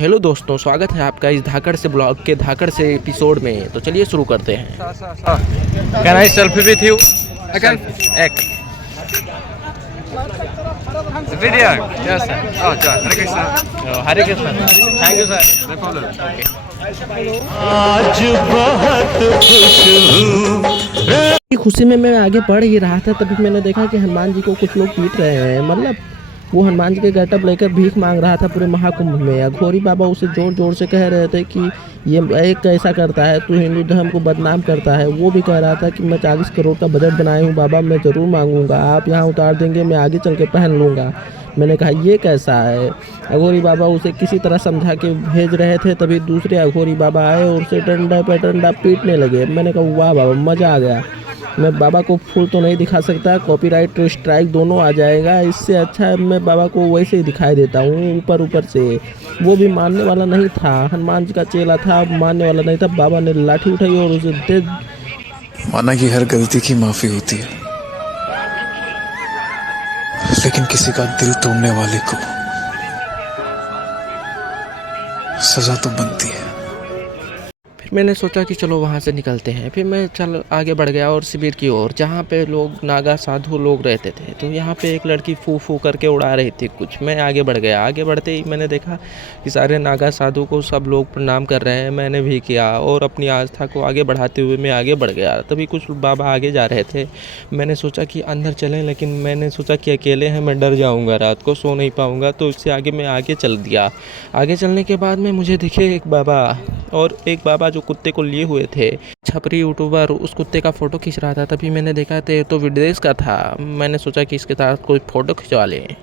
Hello दोस्तों, स्वागत है आपका इस धाकड़ से ब्लॉग के धाकड़ से एपिसोड में। तो चलिए शुरू करते हैं। Can I selfie with you? Okay. Ek. The video. Yes, sir. Oh, John. Hare Krishna. Hare Krishna. Thank you, sir. No problem. Okay. आज बहुत खुश हूँ। खुशी में मैं आगे बढ़ ही रहा था, तभी मैंने देखा कि हनुमान जी को कुछ लोग पीट रहे हैं। मतलब वो हनुमान जी के गेटअप लेकर भीख मांग रहा था पूरे महाकुंभ में। अघोरी बाबा उसे जोर जोर से कह रहे थे कि ये एक कैसा करता है, तू हिंदू धर्म को बदनाम करता है। वो भी कह रहा था कि मैं 40 करोड़ का बजट बनाया हूँ बाबा, मैं ज़रूर मांगूंगा, आप यहाँ उतार देंगे, मैं आगे चल के पहन लूँगा। मैंने कहा ये कैसा है। अघोरी बाबा उसे किसी तरह समझा के भेज रहे थे, तभी दूसरे अघोरी बाबा आए और उसे डंडा पे डंडा पीटने लगे। मैंने कहा वाह बाबा, मज़ा आ गया। मैं बाबा को फूल तो नहीं दिखा सकता, कॉपीराइट और स्ट्राइक दोनों आ जाएगा। इससे अच्छा है मैं बाबा को वैसे ही दिखाई देता हूँ ऊपर ऊपर से। वो भी मानने वाला नहीं था, हनुमान जी का चेला था, मानने वाला नहीं था। बाबा ने लाठी उठाई और उसे दे। माना कि हर गलती की माफी होती है, लेकिन किसी का दिल तोड़ने वाले को सजा तो बनती है। फिर मैंने सोचा कि चलो वहाँ से निकलते हैं। फिर मैं चल आगे बढ़ गया और शिविर की ओर, जहाँ पे लोग नागा साधु लोग रहते थे। तो यहाँ पे एक लड़की फू फू करके उड़ा रही थी कुछ। मैं आगे बढ़ गया। आगे बढ़ते ही मैंने देखा कि सारे नागा साधु को सब लोग प्रणाम कर रहे हैं। मैंने भी किया और अपनी आस्था को आगे बढ़ाते हुए मैं आगे बढ़ गया। तभी कुछ बाबा आगे जा रहे थे। मैंने सोचा कि अंदर चलें, लेकिन मैंने सोचा कि अकेले हैं, मैं डर जाऊँगा, रात को सो नहीं पाऊँगा। तो इससे आगे मैं आगे चल दिया। आगे चलने के बाद में मुझे दिखे एक बाबा, और एक बाबा जो कुत्ते को लिए हुए थे। छपरी यूट्यूबर उस कुत्ते का फ़ोटो खींच रहा था। तभी मैंने देखा तो विदेश का था। मैंने सोचा कि इसके साथ कोई फ़ोटो खिंचवा लें।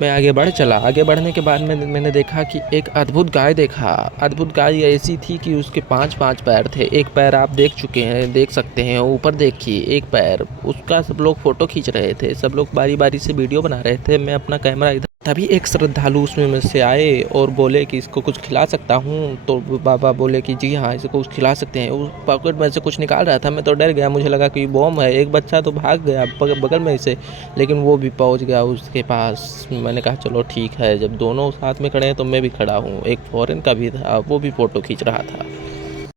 मैं आगे बढ़ चला। आगे बढ़ने के बाद मैंने देखा कि एक अद्भुत गाय देखा। अद्भुत गाय ऐसी थी कि उसके 5 पैर थे। एक पैर आप देख चुके हैं, देख सकते हैं, ऊपर देखिए एक पैर उसका। सब लोग फ़ोटो खींच रहे थे, सब लोग बारी बारी से वीडियो बना रहे थे। मैं अपना कैमरा इधर। तभी एक श्रद्धालु उसमें में से आए और बोले कि इसको कुछ खिला सकता हूँ। तो बाबा बोले कि जी हाँ, इसको कुछ खिला सकते हैं। उस पॉकेट में से कुछ निकाल रहा था। मैं तो डर गया, मुझे लगा कि बॉम्ब है। एक बच्चा तो भाग गया बगल में से, लेकिन वो भी पहुँच गया उसके पास। मैंने कहा चलो ठीक है, जब दोनों साथ में खड़े हैं तो मैं भी खड़ा हूँ। एक फॉरेन का भी था, वो भी फ़ोटो खींच रहा था।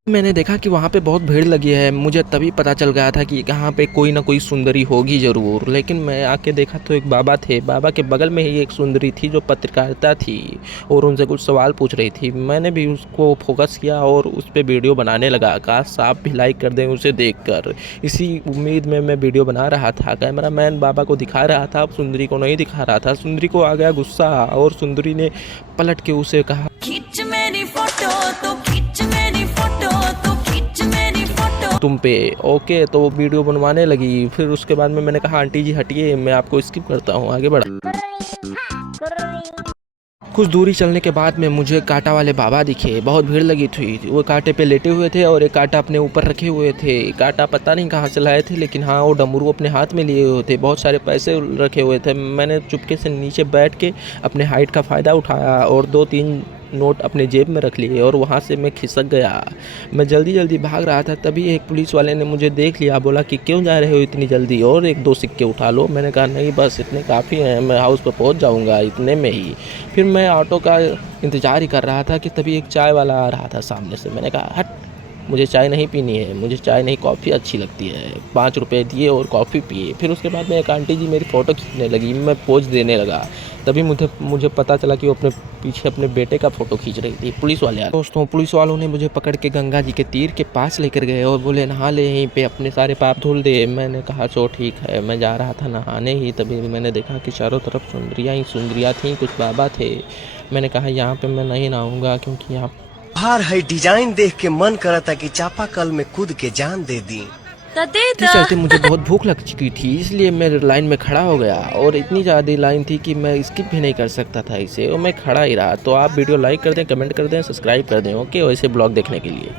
मैंने देखा कि वहाँ पे बहुत भीड़ लगी है। मुझे तभी पता चल गया था कि यहाँ पे कोई ना कोई सुंदरी होगी ज़रूर। लेकिन मैं आके देखा तो एक बाबा थे। बाबा के बगल में ही एक सुंदरी थी जो पत्रकारिता थी और उनसे कुछ सवाल पूछ रही थी। मैंने भी उसको फोकस किया और उस पर वीडियो बनाने लगा। काश आप भी लाइक कर दें उसे देखकर। इसी उम्मीद में मैं वीडियो बना रहा था। कैमरामैन बाबा को दिखा रहा था, सुंदरी को नहीं दिखा रहा था। सुंदरी को आ गया गुस्सा और सुंदरी ने पलट के उसे कहा, खींच मेरी फोटो तो खींच मेरी फोटो तो खींच मेरी फोटो तुम पे। ओके, तो वो वीडियो बनवाने लगी। फिर उसके बाद में मैंने कहा आंटी जी हटिए, मैं आपको स्किप करता हूँ, आगे बढ़ा। कुछ दूरी चलने के बाद में मुझे कांटा वाले बाबा दिखे। बहुत भीड़ लगी थी। वो कांटे पे लेटे हुए थे और एक कांटा अपने ऊपर रखे हुए थे। कांटा पता नहीं कहाँ से लाए थे, लेकिन हाँ वो डमरू अपने हाथ में लिए हुए थे। बहुत सारे पैसे रखे हुए थे। मैंने चुपके से नीचे बैठ के अपने हाइट का फ़ायदा उठाया और 2-3 नोट अपने जेब में रख लिए और वहाँ से मैं खिसक गया। मैं जल्दी जल्दी भाग रहा था। तभी एक पुलिस वाले ने मुझे देख लिया। बोला कि क्यों जा रहे हो इतनी जल्दी, और 1-2 सिक्के उठा लो। मैंने कहा नहीं, बस इतने काफ़ी हैं, मैं हाउस पर पहुँच जाऊँगा इतने में ही। फिर मैं ऑटो का इंतज़ार ही कर रहा था कि तभी एक चाय वाला आ रहा था सामने से। मैंने कहा हट, मुझे चाय नहीं पीनी है, मुझे चाय नहीं कॉफ़ी अच्छी लगती है। 5 रुपये दिए और कॉफ़ी पिए। फिर उसके बाद में एक आंटी जी मेरी फ़ोटो खींचने लगी। मैं पोज देने लगा। तभी मुझे पता चला कि वो अपने पीछे अपने बेटे का फ़ोटो खींच रही थी। पुलिस वाले आ दोस्तों, पुलिस वालों ने मुझे पकड़ के गंगा जी के तीर के पास लेकर गए और बोले नहा ले, यहीं पे अपने सारे पाप धुल दे। मैंने कहा चलो ठीक है। मैं जा रहा था नहाने ही, तभी मैंने देखा कि चारों तरफ सुंदरियाँ ही सुंदरियाँ थीं, कुछ बाबा थे। मैंने कहा यहाँ पे मैं नहीं नहाऊँगा, क्योंकि यहाँ बाहर है डिजाइन देख के मन करता कि चापाकल में कूद के जान दे दी। इस चलते मुझे बहुत भूख लग चुकी थी, इसलिए मैं लाइन में खड़ा हो गया। और इतनी ज़्यादा लाइन थी कि मैं स्किप भी नहीं कर सकता था इसे, और मैं खड़ा ही रहा। तो आप वीडियो लाइक कर दें, कमेंट कर दें, सब्सक्राइब कर दें। ओके, वैसे ब्लॉग देखने के लिए।